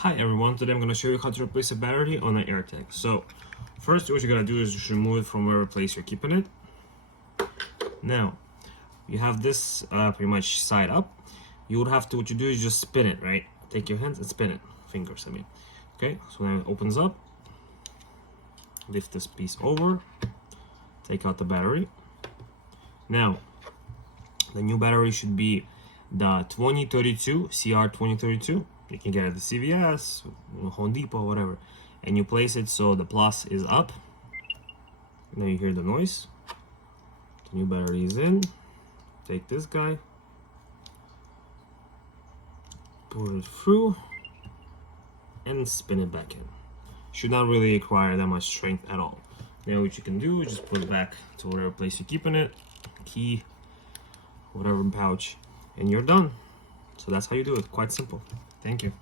Hi everyone, today I'm going to show you how to replace a battery on an AirTag. So first what you're going to do is just remove it from whatever place you're keeping it. Now you have this pretty much side up. You would have to, what you do is just spin it, right? Take your hands and spin it, fingers I mean. Okay, so when it opens up, lift this piece over, take out the battery. Now the new battery should be the 2032 CR2032. You can get it at the CVS, Home Depot, whatever, and you place it so the plus is up. Now you hear the noise. The new battery is in. Take this guy, pull it through, and spin it back in. Should not really require that much strength at all. Now what you can do is just put it back to whatever place you're keeping it, key, whatever pouch, and you're done. So that's how you do it. Quite simple. Thank you.